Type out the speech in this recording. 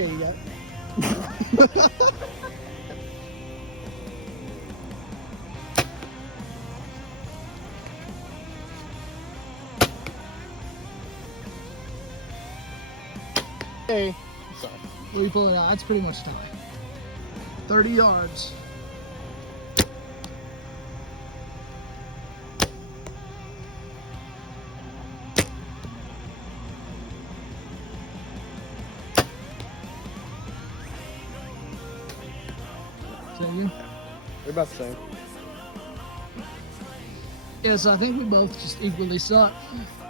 Okay, you got it. Okay. Sorry. What are you pulling out? That's pretty much time. 30 yards. Is that you? They're about the same. Yeah, so I think we both just equally suck.